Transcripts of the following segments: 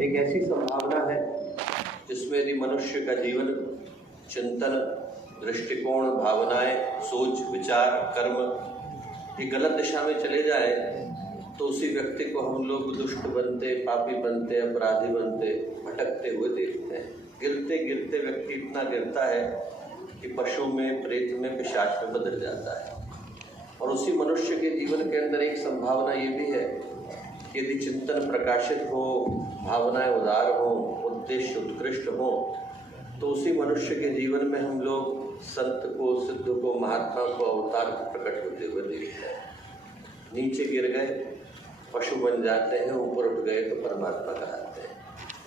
एक ऐसी संभावना है जिसमें यदि मनुष्य का जीवन, चिंतन, दृष्टिकोण, भावनाएं, सोच, विचार, कर्म ये गलत दिशा में चले जाए तो उसी व्यक्ति को हम लोग दुष्ट बनते, पापी बनते, अपराधी बनते, भटकते हुए देखते हैं। गिरते गिरते व्यक्ति इतना गिरता है कि पशु में, प्रेत में, पिशाच में बदल जाता है। और उसी मनुष्य के जीवन के अंदर एक संभावना ये भी है कि यदि चिंतन प्रकाशित हो, भावनाएं उदार हो, उद्देश्य उत्कृष्ट हो, तो उसी मनुष्य के जीवन में हम लोग संत को, सिद्ध को, महात्मा को, अवतार को प्रकट होते हुए देखते हैं। नीचे गिर गए पशु बन जाते हैं, ऊपर उठ गए तो परमात्मा कहलाते हैं।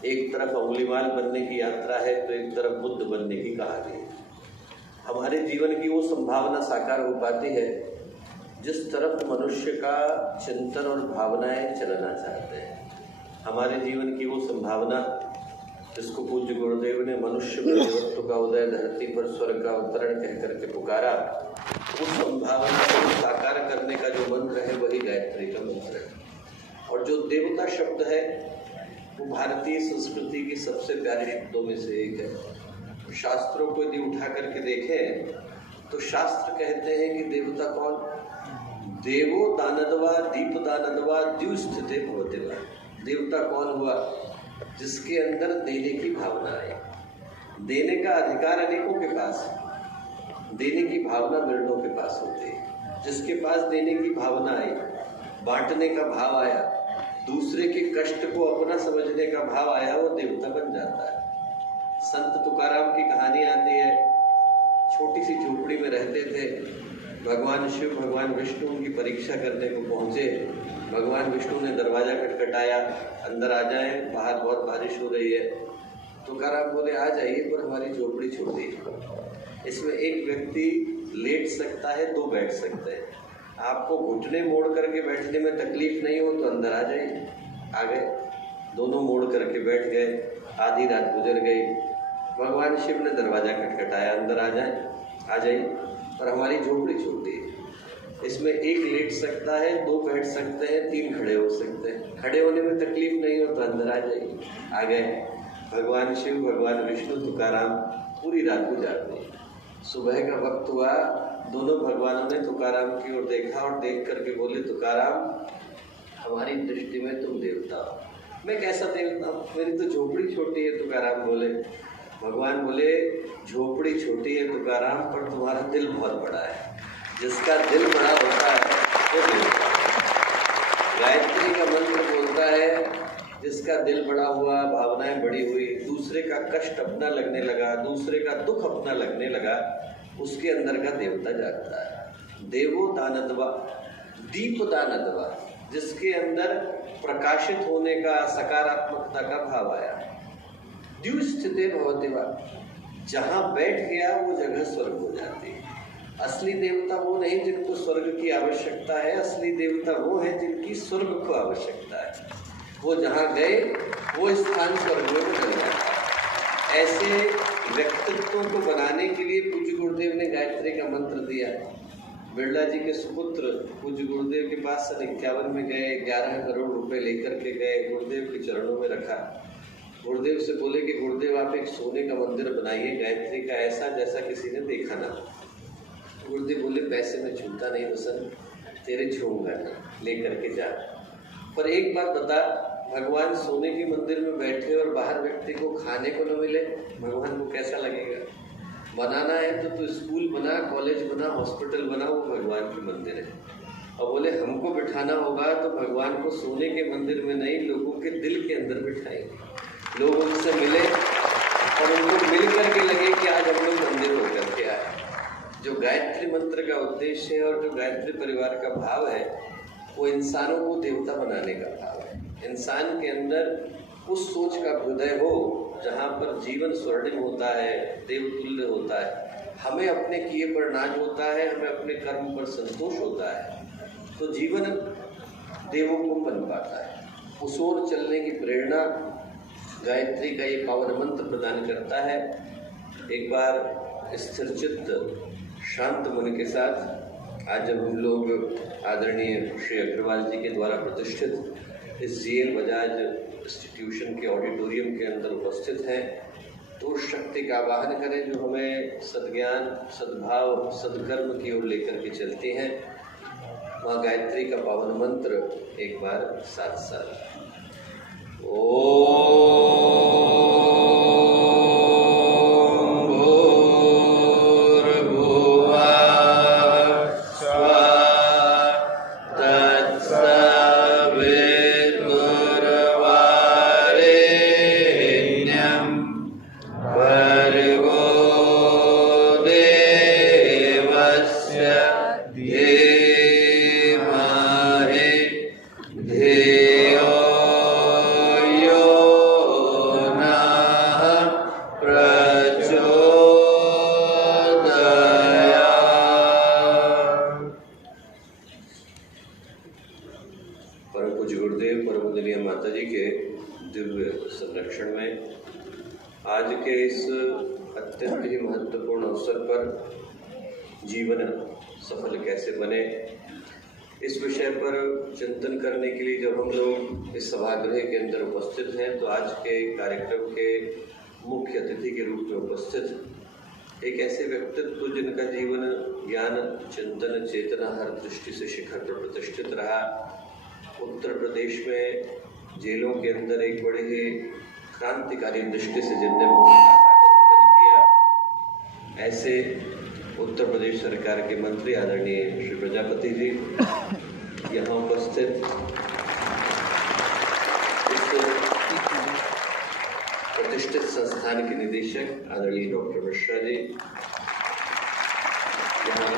एक तरफ अंगुलीमाल बनने की यात्रा है तो एक तरफ बुद्ध बनने की कहानी है। हमारे जीवन की वो संभावना साकार हो पाती है जिस तरफ मनुष्य का चिंतन और भावनाएं चलना चाहते हैं। हमारे जीवन की वो संभावना जिसको पूज्य गुरुदेव ने मनुष्य में देवत्व का उदय, धरती पर स्वर्ग का अवतरण कह करके पुकारा, उस संभावना को साकार करने का जो मंत्र है वही गायत्री का मंत्र है। और जो देवता शब्द है वो भारतीय संस्कृति की सबसे प्यारे शब्दों में से एक है। शास्त्रों को यदि उठा करके देखें तो शास्त्र कहते हैं कि देवता कौन? देवो दानदवा दीप दानदवा द्युस्थिते भवतिवा। देवता कौन हुआ? जिसके अंदर देने की भावना है। देने का अधिकार अनेकों के पास है, देने की भावना मिरणों के पास होती है। जिसके पास देने की भावना आई, बांटने का भाव आया, दूसरे के कष्ट को अपना समझने का भाव आया, वो देवता बन जाता है। संत तुकाराम की कहानी आती है। छोटी सी झोपड़ी में रहते थे। भगवान शिव, भगवान विष्णु उनकी परीक्षा करने को पहुंचे। भगवान विष्णु ने दरवाजा खटखटाया, अंदर आ जाए, बाहर बहुत बारिश हो रही है। तुकाराम बोले आ जाइए, पर हमारी झोपड़ी छोटी है, इसमें एक व्यक्ति लेट सकता है, दो बैठ सकते हैं। आपको घुटने मोड़ करके बैठने में तकलीफ नहीं हो तो अंदर आ जाइए। आ गए, दोनों मोड़ करके बैठ गए। आधी रात गुजर गई। भगवान शिव ने दरवाजा खटखटाया, अंदर आ जाइए, पर हमारी झोपड़ी छोटी है, इसमें एक लेट सकता है, दो बैठ सकते हैं, तीन खड़े हो सकते हैं। खड़े होने में तकलीफ नहीं हो तो अंदर आ जाइए। आ गए। भगवान शिव, भगवान विष्णु, तुकाराम पूरी रात गुजार दी। सुबह का वक्त हुआ, दोनों भगवानों ने तुकाराम की ओर देखा और देख करके बोले, तुकाराम हमारी दृष्टि में तुम देवता हो। मैं कैसा देवता हूँ? मेरी तो झोपड़ी छोटी है। तुकाराम बोले, भगवान बोले झोपड़ी छोटी है तुकाराम, पर तुम्हारा दिल बहुत बड़ा है। जिसका दिल बड़ा होता है वो देवता है। गायत्री का मंत्र बोलता है जिसका दिल बड़ा हुआ, भावनाएं बड़ी हुई, दूसरे का कष्ट अपना लगने लगा, दूसरे का दुख अपना लगने लगा, उसके अंदर का देवता जागता है। देवो दानदवा दीप दानदवा, जिसके अंदर प्रकाशित होने का, सकारात्मकता का भाव आया। द्युस्थिते भवतिवा, जहां बैठ गया वो जगह स्वर्ग हो जाती है। असली देवता वो नहीं जिनको स्वर्ग की आवश्यकता है, असली देवता वो है जिनकी स्वर्ग को आवश्यकता है। वो जहाँ गए वो स्थान स्वर्ग में बदल जाता है। ऐसे व्यक्तित्वों को बनाने के लिए पूज्य गुरुदेव ने गायत्री का मंत्र दिया। बिरला जी के सुपुत्र पूज्य गुरुदेव के पास सन 51 में गए, 11 करोड़ रुपए लेकर के गए, गुरुदेव के चरणों में रखा। गुरुदेव से बोले कि गुरुदेव आप एक सोने का मंदिर बनाइए गायत्री का, ऐसा जैसा किसी ने देखा ना। गुरुदेव बोले पैसे में छूटा नहीं वसन, तेरे छूंगा नहीं, लेकर के जा। पर एक बात बता, भगवान सोने के मंदिर में बैठे और बाहर व्यक्ति को खाने को न मिले, भगवान को कैसा लगेगा? बनाना है तो तू स्कूल बना, कॉलेज बना, हॉस्पिटल बना, वो भगवान के मंदिर है। और बोले हमको बिठाना होगा तो भगवान को सोने के मंदिर में नहीं, लोगों के दिल के अंदर बिठाएंगे। लोग उनसे मिले और उनको मिल करके लगे कि आज हम लोग मंदिर होकर के आए। जो गायत्री मंत्र का उद्देश्य है और जो गायत्री परिवार का भाव है वो इंसानों को देवता बनाने का भाव है। इंसान के अंदर उस सोच का हृदय हो जहाँ पर जीवन स्वर्णिम होता है, देवतुल्य होता है, हमें अपने किए पर नाज होता है, हमें अपने कर्म पर संतोष होता है, तो जीवन देवों बन पाता है। उस ओर चलने की प्रेरणा गायत्री का ये पावन मंत्र प्रदान करता है। एक बार स्थिरचित्त शांत मन के साथ आज जब हम लोग आदरणीय श्री अग्रवाल जी के द्वारा प्रतिष्ठित इस जीएल बजाज इंस्टीट्यूशन के ऑडिटोरियम के अंदर उपस्थित हैं, तो उस शक्ति का आवाहन करें जो हमें सद्ज्ञान, सद्भाव, सद्कर्म की ओर लेकर के चलती हैं। माँ गायत्री का पावन मंत्र एक बार साथ साथ जीवन सफल कैसे बने, इस विषय पर चिंतन करने के लिए जब हम लोग इस सभागृह के अंदर उपस्थित हैं, तो आज के कार्यक्रम के मुख्य अतिथि के रूप में उपस्थित एक ऐसे व्यक्तित्व जिनका जीवन ज्ञान, चिंतन, चेतना हर दृष्टि से शिखर पर प्रतिष्ठित रहा। उत्तर प्रदेश में जेलों के अंदर एक बड़े ही क्रांतिकारी दृष्टि से जिनने भूमिका का निर्वहन किया, ऐसे उत्तर प्रदेश सरकार के मंत्री आदरणीय श्री प्रजापति जी यहाँ उपस्थित, इस प्रतिष्ठित संस्थान के निदेशक आदरणीय डॉक्टर मिश्रा जी यहाँ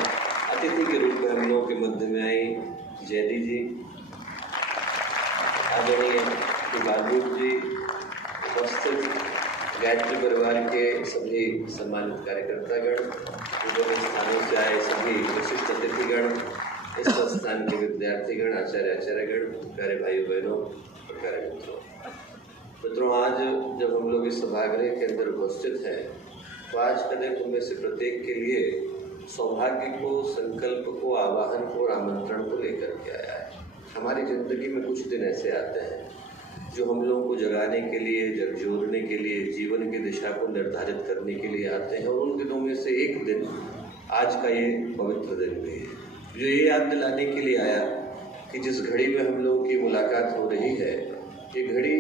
अतिथि के रूप में हम लोगों के मध्य में आई जयदी जी, आदरणीय बालरूप जी उपस्थित, गायत्री परिवार के सभी सम्मानित कार्यकर्तागण, विभिन्न स्थानों से आए सभी विशिष्ट अतिथिगण, इस संस्थान के विद्यार्थीगण, आचार्यगण, प्यारे भाइयों बहनों, प्यारे मित्रों, आज जब हम लोग इस सभागृह के अंदर उपस्थित हैं, तो आज का दिन उनमें से प्रत्येक के लिए सौभाग्य को, संकल्प को, आवाहन को और आमंत्रण को लेकर के आया है। हमारी जिंदगी में कुछ दिन ऐसे आते हैं जो हम लोगों को जगाने के लिए, झकझोरने के लिए, जीवन की दिशा को निर्धारित करने के लिए आते हैं, और उन दिनों में से एक दिन आज का ये पवित्र दिन भी है, जो ये याद दिलाने के लिए आया कि जिस घड़ी में हम लोगों की मुलाकात हो रही है, ये घड़ी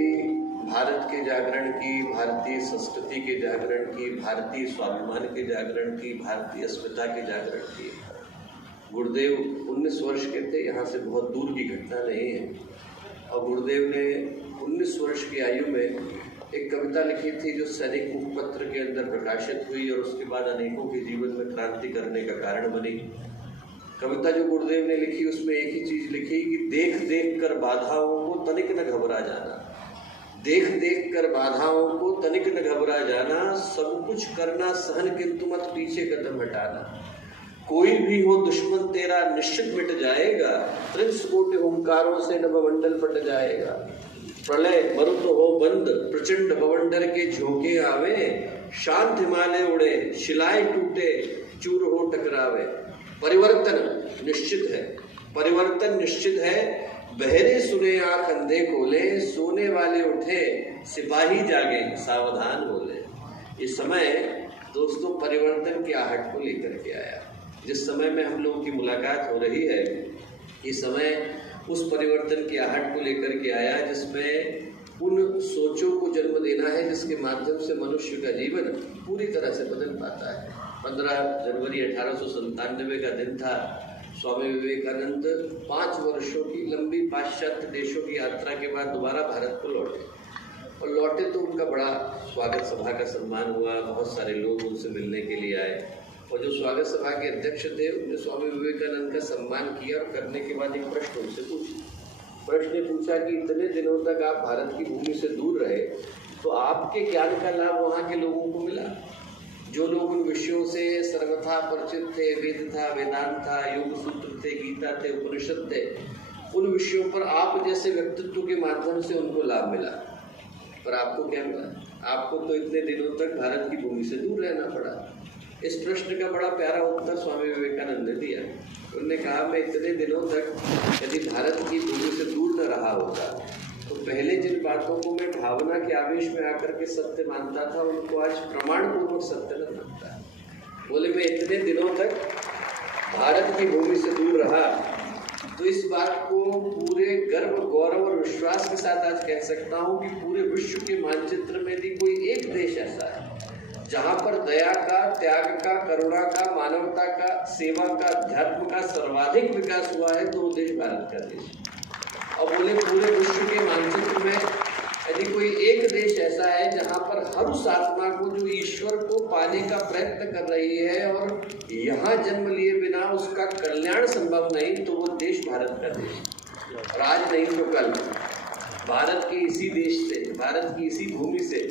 भारत के जागरण की, भारतीय संस्कृति के जागरण की, भारतीय स्वाभिमान के जागरण की, भारतीय अस्मिता के जागरण की। गुरुदेव 19 वर्ष के थे, यहाँ से बहुत दूर की घटना नहीं है, और गुरुदेव ने 19 वर्ष की आयु में एक कविता लिखी थी जो सैनिक मुखपत्र के अंदर प्रकाशित हुई और उसके बाद अनेकों के जीवन में क्रांति करने का कारण बनी। कविता जो गुरुदेव ने लिखी उसमें एक ही चीज लिखी कि देख देख कर बाधाओं को तनिक न घबरा जाना, देख देख कर बाधाओं को तनिक न घबरा जाना, सब कुछ करना सहन किंतु मत पीछे कदम हटाना, कोई भी हो दुश्मन तेरा निश्चित मिट जाएगा, त्रिंस कोटि ओंकारों से नभमंडल फट जाएगा, प्रलय मरुत हो बंद प्रचंड बवंडर के झोंके आवे, शांत हिमालय उड़े शिलाएं टूटे चूर हो टकरावे। परिवर्तन निश्चित है, परिवर्तन निश्चित है, बहरे सुने आंख अंधे खोले, सोने वाले उठे सिपाही जागे सावधान बोले। इस समय दोस्तों परिवर्तन की आहट को लेकर के आया। जिस समय में हम लोगों की मुलाकात हो रही है, ये समय उस परिवर्तन की आहट को लेकर के आया जिसमें उन सोचों को जन्म देना है जिसके माध्यम से मनुष्य का जीवन पूरी तरह से बदल पाता है। 15 जनवरी 1897 का दिन था। स्वामी विवेकानंद 5 वर्षों की लंबी पाश्चात्य देशों की यात्रा के बाद दोबारा भारत को लौटे, और लौटे तो उनका बड़ा स्वागत सभा का सम्मान हुआ, बहुत सारे लोग उनसे मिलने के लिए आए, और जो स्वागत सभा के अध्यक्ष थे उन्होंने स्वामी विवेकानंद का सम्मान किया और करने के बाद एक प्रश्न उनसे पूछा। प्रश्न पूछा कि इतने दिनों तक आप भारत की भूमि से दूर रहे, तो आपके ज्ञान का लाभ वहाँ के लोगों को मिला? जो लोग उन विषयों से सर्वथा परिचित थे, वेद था, वेदांत था, योग सूत्र थे, गीता थे, उपनिषद थे, उन विषयों पर आप जैसे व्यक्तित्व के माध्यम से उनको लाभ मिला, पर आपको क्या मिला? आपको तो इतने दिनों तक भारत की भूमि से दूर रहना पड़ा। इस प्रश्न का बड़ा प्यारा उत्तर स्वामी विवेकानंद ने दिया। उन्होंने कहा, मैं इतने दिनों तक यदि भारत की भूमि से दूर न रहा होता तो पहले जिन बातों को मैं भावना के आवेश में आकर के सत्य मानता था, उनको आज प्रमाण पूर्वक सत्य न मानता है। बोले मैं इतने दिनों तक भारत की भूमि से दूर रहा, तो इस बात को पूरे गर्व, गौरव और विश्वास के साथ आज कह सकता हूँ कि पूरे विश्व के मानचित्र में भी कोई एक देश ऐसा है जहाँ पर दया का, त्याग का, करुणा का, मानवता का, सेवा का, अध्यात्म का सर्वाधिक विकास हुआ है, तो वो देश भारत का देश है। और बोले पूरे विश्व के मानचित्र में यदि कोई एक देश ऐसा है जहाँ पर हर उस आत्मा को जो ईश्वर को पाने का प्रयत्न कर रही है और यहाँ जन्म लिए बिना उसका कल्याण संभव नहीं, तो वो देश भारत का देश है। और आज नहीं तो कल भारत के इसी देश से, भारत की इसी भूमि से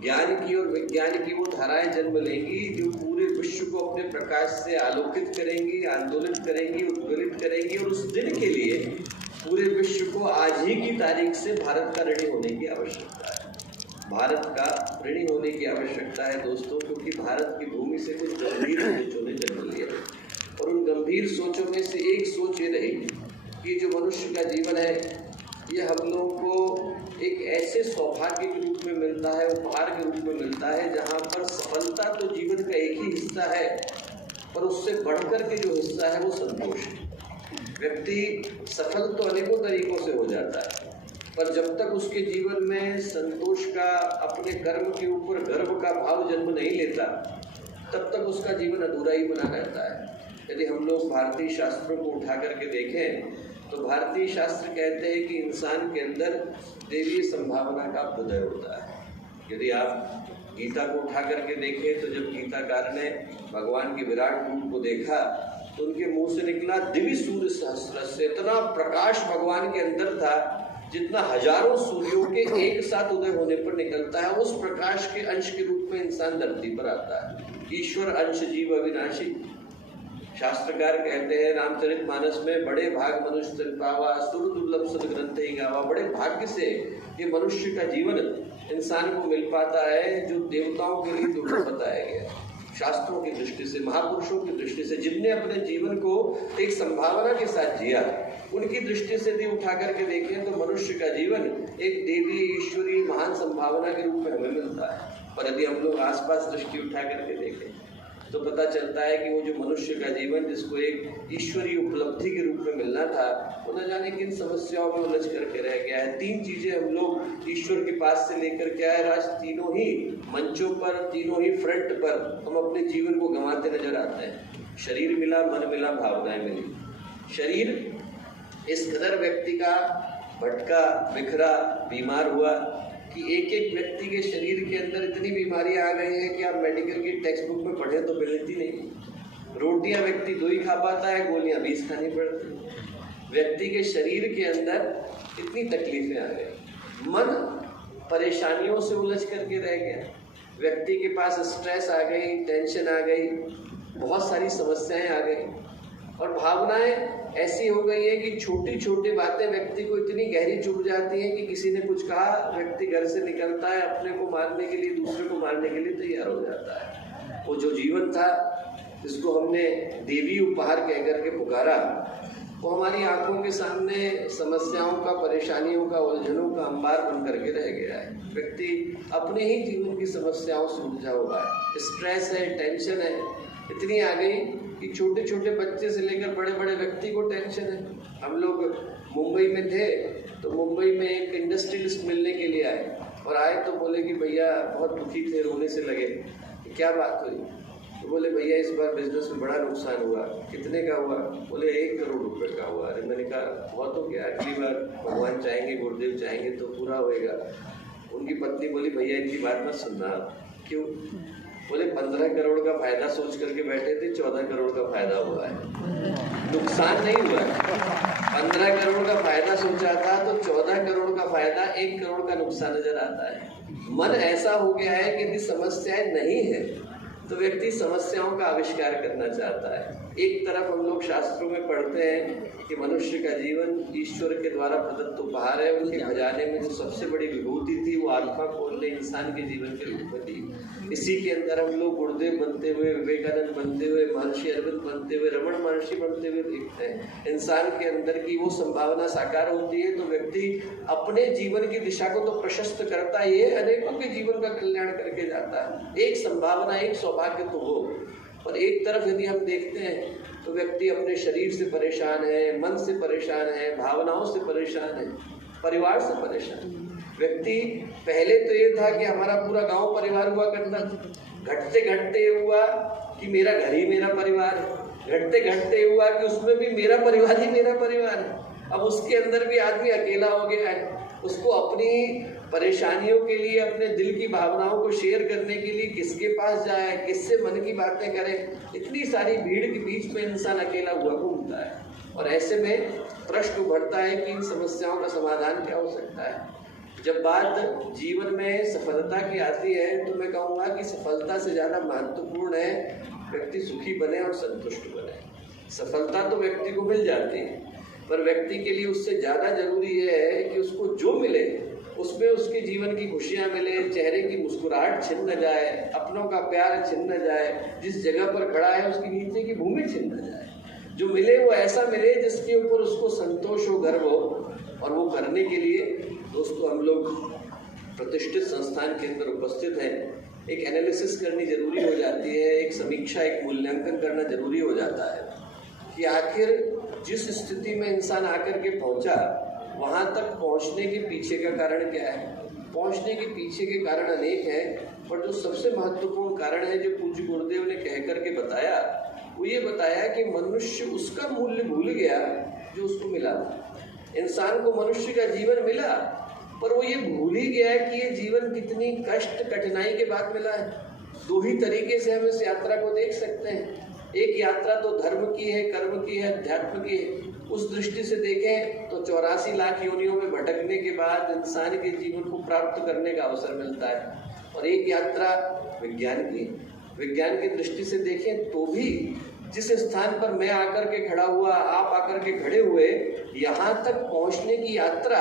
ज्ञान की और विज्ञान की वो धाराएं जन्म लेंगी जो पूरे विश्व को अपने प्रकाश से आलोकित करेंगी, आंदोलित करेंगी, उद्वेलित करेंगी। और उस दिन के लिए पूरे विश्व को आज ही की तारीख से भारत का ऋणी होने की आवश्यकता है। भारत का ऋणी होने की आवश्यकता है दोस्तों, क्योंकि भारत की भूमि से कुछ गंभीर सोचों ने जन्म लिया। और उन गंभीर सोचों में से एक सोच ये रही कि जो मनुष्य का जीवन है, ये हम लोगों को एक ऐसे सौभाग्य के रूप में मिलता है, उपहार के रूप में मिलता है, जहाँ पर सफलता तो जीवन का एक ही हिस्सा है, पर उससे बढ़कर के जो हिस्सा है वो संतोष है। व्यक्ति सफल तो अनेकों तरीकों से हो जाता है, पर जब तक उसके जीवन में संतोष का, अपने कर्म के ऊपर गर्व का भाव जन्म नहीं लेता, तब तक उसका जीवन अधूरा ही बना रहता है। यदि हम लोग भारतीय शास्त्रों को उठा करके देखें तो भारतीय शास्त्र कहते हैं कि इंसान के अंदर देवीय संभावना का उदय होता है। यदि आप गीता को उठा करके देखें तो जब गीताकार ने भगवान के विराट रूप को देखा तो उनके मुंह से निकला दिव्य सूर्य सहस्र से, इतना प्रकाश भगवान के अंदर था जितना हजारों सूर्यों के एक साथ उदय होने पर निकलता है। उस प्रकाश के अंश के रूप में इंसान धरती पर आता है। ईश्वर अंश जीव अविनाशी। शास्त्रकार कहते हैं रामचरितमानस में, बड़े भाग मनुष्य तन पावा, सुर दुर्लभ सद ग्रंथ ही गावा। बड़े भाग्य से ये मनुष्य का जीवन इंसान को मिल पाता है जो देवताओं के लिए दुर्लभ बताया गया। शास्त्रों की दृष्टि से, महापुरुषों की दृष्टि से, जिनने अपने जीवन को एक संभावना के साथ जिया, उनकी दृष्टि से यदि उठा करके देखें तो मनुष्य का जीवन एक देवी, ईश्वरीय महान संभावना के रूप में हमें मिलता है। पर यदि हम लोग आसपास दृष्टि उठा करके देखें तो पता चलता है कि वो जो मनुष्य का जीवन जिसको एक ईश्वरीय उपलब्धि के रूप में मिलना था, वो न जाने किन समस्याओं में उलझ करके रह गया है। तीन चीजें हम लोग ईश्वर के पास से लेकर के आए, आज तीनों ही मंचों पर, तीनों ही फ्रंट पर हम अपने जीवन को गंवाते नजर आते हैं। शरीर मिला, मन मिला, भावनाएं मिली। शरीर इस कदर व्यक्ति का भटका, बिखरा, बीमार हुआ कि एक एक व्यक्ति के शरीर के अंदर इतनी बीमारियां आ गई हैं कि आप मेडिकल की टेक्स्ट बुक में पढ़े तो मिलती नहीं। रोटियां व्यक्ति 2 ही खा पाता है, गोलियां 20 खानी पड़ती। व्यक्ति के शरीर के अंदर इतनी तकलीफें आ गई, मन परेशानियों से उलझ करके रह गया, व्यक्ति के पास स्ट्रेस आ गई, टेंशन आ गई, बहुत सारी समस्याएं आ गई। और भावनाएं ऐसी हो गई है कि छोटी छोटी बातें व्यक्ति को इतनी गहरी चुभ जाती हैं कि किसी ने कुछ कहा, व्यक्ति घर से निकलता है, अपने को मारने के लिए, दूसरे को मारने के लिए तैयार हो जाता है। वो जो जीवन था जिसको हमने देवी उपहार कह करके पुकारा, वो हमारी आंखों के सामने समस्याओं का, परेशानियों का, उलझनों का अंबार बन करके रह गया है। व्यक्ति अपने ही जीवन की समस्याओं से उलझा हुआ है। स्ट्रेस है, टेंशन है, इतनी आ गई कि छोटे छोटे बच्चे से लेकर बड़े बड़े व्यक्ति को टेंशन है। हम लोग मुंबई में थे तो मुंबई में एक इंडस्ट्रियलिस्ट मिलने के लिए आए, और आए तो बोले कि भैया बहुत दुखी थे, रोने से लगे। क्या बात हुई? तो बोले भैया इस बार बिजनेस में बड़ा नुकसान हुआ। कितने का हुआ? बोले 1 करोड़ रुपए का हुआ। अरे मैंने कहा बहुत हो गया, अगली बार भगवान चाहेंगे, गुरुदेव चाहेंगे तो पूरा होएगा। उनकी पत्नी बोली भैया इनकी बात मत सुनना। क्यों? बोले 15 करोड़ का फायदा सोच करके बैठे थे, 14 करोड़ का फायदा हुआ है। नुकसान नहीं हुआ है। 15 करोड़ का फायदा सोचा था तो 14 करोड़ का फायदा, 1 करोड़ का नुकसान नजर आता है। मन ऐसा हो गया है कि यदि समस्याएं नहीं है तो व्यक्ति समस्याओं का आविष्कार करना चाहता है। एक तरफ हम लोग शास्त्रों में पढ़ते हैं कि मनुष्य का जीवन ईश्वर के द्वारा प्रदत्त उपहार है। उनके खजाने में जो सबसे बड़ी विभूति थी वो आत्मा खोलने हमने इंसान के जीवन के रूप में दी। इसी के अंदर हम लोग गुरुदेव बनते हुए, विवेकानंद बनते हुए, महर्षि अरविंद बनते हुए, रमण महर्षि बनते हुए देखते हैं। इंसान के अंदर की वो संभावना साकार होती है तो व्यक्ति अपने जीवन की दिशा को तो प्रशस्त करता ही है, अनेकों के जीवन का कल्याण करके जाता है। एक संभावना, एक सौभाग्य तो हो। और एक तरफ यदि हम देखते हैं तो व्यक्ति अपने शरीर से परेशान है, मन से परेशान है, भावनाओं से परेशान है, परिवार से परेशान। व्यक्ति पहले तो ये था कि हमारा पूरा गांव परिवार हुआ करता, घटते घटते हुआ कि मेरा घर ही मेरा परिवार है, घटते घटते हुआ कि उसमें भी मेरा परिवार ही मेरा परिवार है। अब उसके अंदर भी आदमी अकेला हो गया है। उसको अपनी परेशानियों के लिए, अपने दिल की भावनाओं को शेयर करने के लिए किसके पास जाए, किससे मन की बातें करे, इतनी सारी भीड़ के बीच में इंसान अकेला हुआ घूमता है। और ऐसे में प्रश्न उभरता है कि इन समस्याओं का समाधान क्या हो सकता है। जब बात जीवन में सफलता की आती है तो मैं कहूँगा कि सफलता से ज़्यादा महत्वपूर्ण है व्यक्ति सुखी बने और संतुष्ट बने। सफलता तो व्यक्ति को मिल जाती है, पर व्यक्ति के लिए उससे ज़्यादा जरूरी ये है कि उसको जो मिले उसमें उसके जीवन की खुशियाँ मिले, चेहरे की मुस्कुराहट छिन न जाए, अपनों का प्यार छिन न जाए, जिस जगह पर खड़ा है उसकी नीचे की भूमि छिन न जाए। जो मिले वो ऐसा मिले जिसके ऊपर उसको संतोष हो, गर्व हो। और वो करने के लिए दोस्तों हम लोग प्रतिष्ठित संस्थान के अंदर उपस्थित हैं। एक एनालिसिस करनी जरूरी हो जाती है, एक समीक्षा, एक मूल्यांकन करना जरूरी हो जाता है कि आखिर जिस स्थिति में इंसान आकर के पहुंचा वहां तक पहुंचने के पीछे का कारण क्या है। पहुंचने के पीछे के कारण अनेक हैं, पर जो सबसे महत्वपूर्ण कारण है जो पूज्य गुरुदेव ने कह करके बताया वो ये बताया कि मनुष्य उसका मूल्य भूल गया जो उसको मिला। इंसान को मनुष्य का जीवन मिला पर वो ये भूल ही गया कि ये जीवन कितनी कष्ट कठिनाई के बाद मिला है। दो ही तरीके से हम इस यात्रा को देख सकते हैं। एक यात्रा तो धर्म की है, कर्म की है, अध्यात्म की है। उस दृष्टि से देखें तो 84 लाख योनियों में भटकने के बाद इंसान के जीवन को प्राप्त करने का अवसर मिलता है। और एक यात्रा विज्ञान की, विज्ञान की दृष्टि से देखें तो भी जिस स्थान पर मैं आकर के खड़ा हुआ, आप आकर के खड़े हुए, यहाँ तक पहुँचने की यात्रा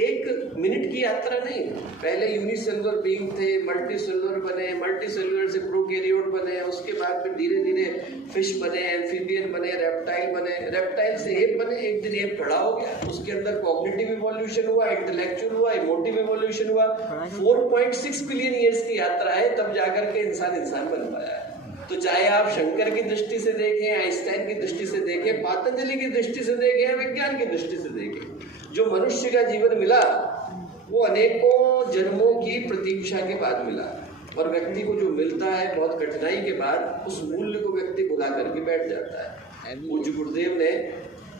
एक मिनट की यात्रा नहीं। पहले यूनिसेलुलर बीइंग थे, मल्टी सेलुलर बने, मल्टी सेलुलर से प्रोकैरियोट बने, उसके बाद फिर धीरे धीरे फिश बने, एम्फीबियन बने, रेप्टाइल बने, रेप्टाइल से एप बने, एक दिन एप खड़ा हो गया। उसके अंदर कॉग्निटिव इवोल्यूशन हुआ, इंटेलेक्चुअल हुआ, इमोटिव इवोल्यूशन हुआ। 4.6 बिलियन ईयर्स की यात्रा है, तब जाकर के इंसान बन पाया है। तो चाहे आप शंकर की दृष्टि से देखें, आइंस्टाइन की दृष्टि से देखें, पतंजलि की दृष्टि से देखें, विज्ञान की दृष्टि से देखें, जो मनुष्य का जीवन मिला वो अनेकों जन्मों की प्रतीक्षा के बाद मिला। और व्यक्ति को जो मिलता है बहुत कठिनाई के बाद, उस मूल्य को व्यक्ति भुला करके बैठ जाता है। पूज्य गुरुदेव ने